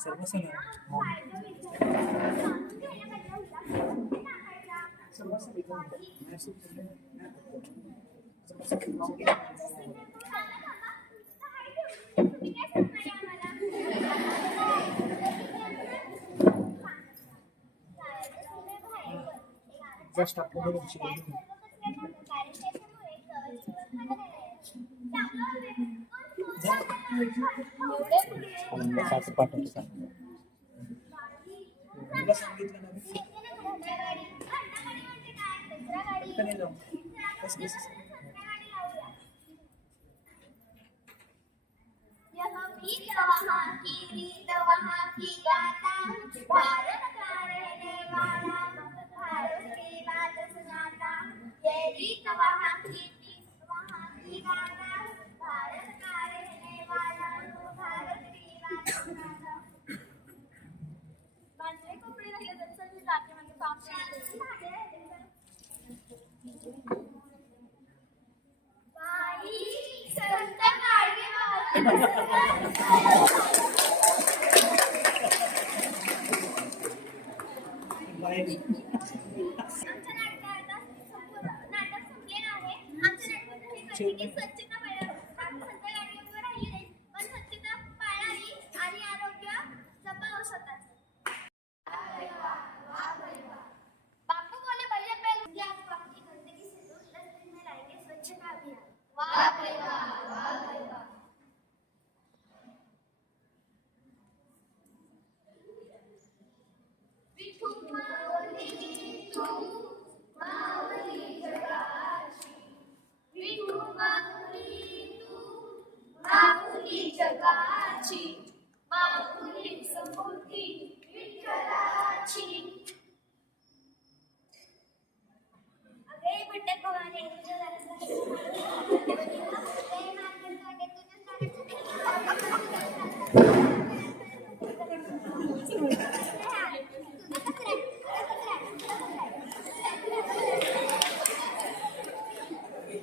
Será que? Vai estar por um dia. सासू पाठवतो सांग तुला सांगितलं ना मी इथं नाही जाऊ बस बस भारत कारण 前に。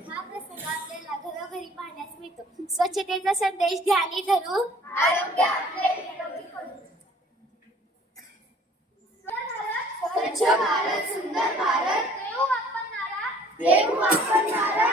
हा प्रसंग आपल्याला घरोघरी पाहणे मिळतो. स्वच्छतेचा संदेश ध्यानी धरू. आरोग्य स्वच्छ भारत सुंदर भारत. देव वापरणारा देव वापरणारा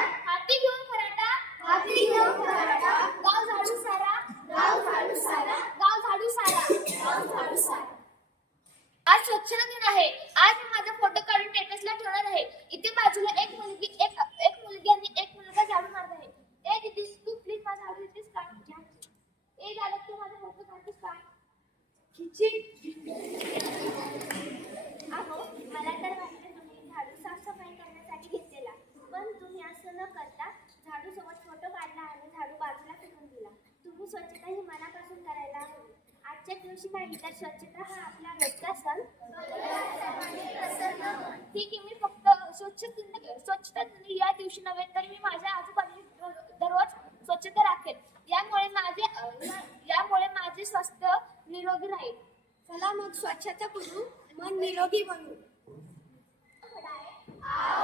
आजच्या दिवशी नाही तर स्वच्छता हा आपला रोजचा सण. ठीक आहे मी फक्त स्वच्छ स्वच्छता म्हणजे या दिवशी नव्हे तर मी माझ्या आजूबाजूला दररोज स्वच्छता राखेल यामुळे माझे यामुळे माझे स्वास्थ्य निरोगी राहील. चला मग स्वच्छता करू मन निरोगी बनू. हो,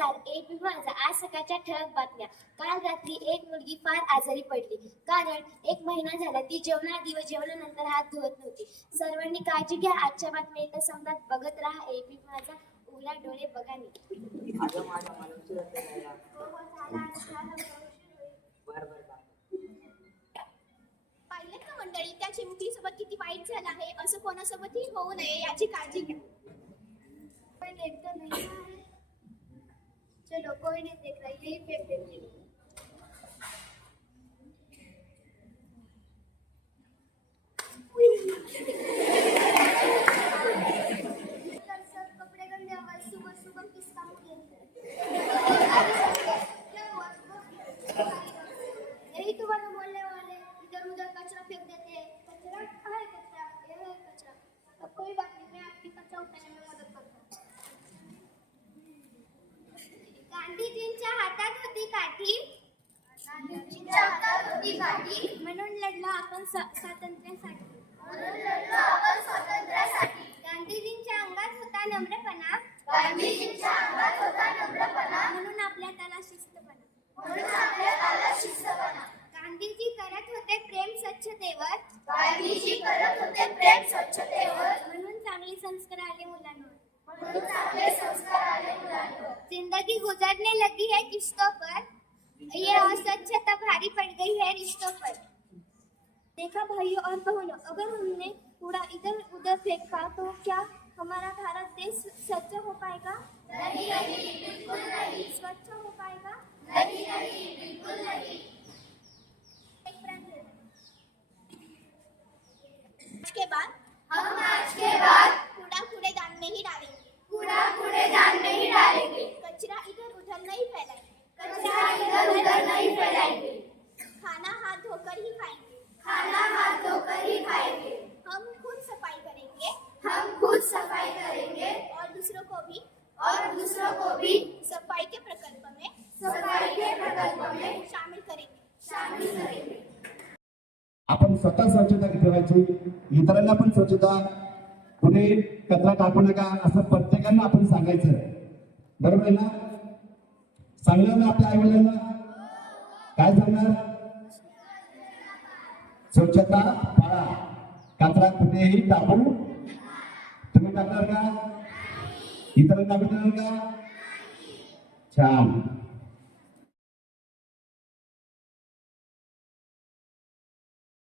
नमस्कार ए पी माझा आज सकाळच्या ठळक बातम्या. काल रात्री एक मुलगी फार आजारी पडली. कारण एक महिना झाला ती जेवणाआधी व जेवणानंतर हात धुवत नव्हती. सर्वांनी काळजी घ्या आजच्या बातमीला समजा बघत राहा ए पी माझा उघडा डोळे बघा पाहिलं का मंडळी त्या चिमटीसोबत किती वाईट झालं आहे? असं कोणासोबतही होऊ नये याची काळजी घ्या. चलो कोई नहीं देख रहा यही फेंक देती हूँ कल सब कपड़े गंदे हो गए सुबह सुबह किसका मुंह क्या हुआ सुबह? यही तो वाले बोलने वाले इधर उधर कचरा फेंक देते हैं कचरा कहाँ है कचरा ये है कचरा अब कोई बात नहीं मैं आपकी कचरा उठाने में मदद करता हूँ गांधीजींच्या हातात होती काठी? हातात होती काठी. म्हणून लढलो आपण स्वा- स्वातंत्र्यासाठी. म्हणून लढलो आपण स्वातंत्र्यासाठी. गांधीजींच्या अंगात होता नम्रपणा. गांधीजींच्या अंगात होता नम्रपणा. म्हणून आपल्यात आला शिस्तपणा. म्हणून शिस्तपणा. गांधीजी करत होते प्रेम स्वच्छतेवर गांधीजी करत होते प्रेम स्वच्छतेवर म्हणून चांगले संस्कार आले मुलांवर. म्हणून चांगले संस्कार आले मुलांवर ज़िंदगी गुजरने लगी है किस्तों पर। ये अस्वच्छता भारी पड़ गई है रिश्तों पर। देखा भाइयों और बहनों अगर हमने कूड़ा इधर उधर फेंका तो क्या हमारा भारत देश स्वच्छ हो पाएगा? नहीं नहीं बिल्कुल नहीं। स्वच्छ हो पाएगा? नहीं नहीं बिल्कुल नहीं। एक के बाद हम आज के बाद ठेवायची इतरांना पण स्वच्छता. कुठे कचरा टाकू नका असं प्रत्येकांना आपण सांगायचं. बरोबर आहे ना? सांगणार ना आपल्या आई वडिलांना काय सांगणार? स्वच्छता पाळा. कचरा कुठेही टाकू तुम्ही टाकणार का? इतरांना टाकणार का? छान.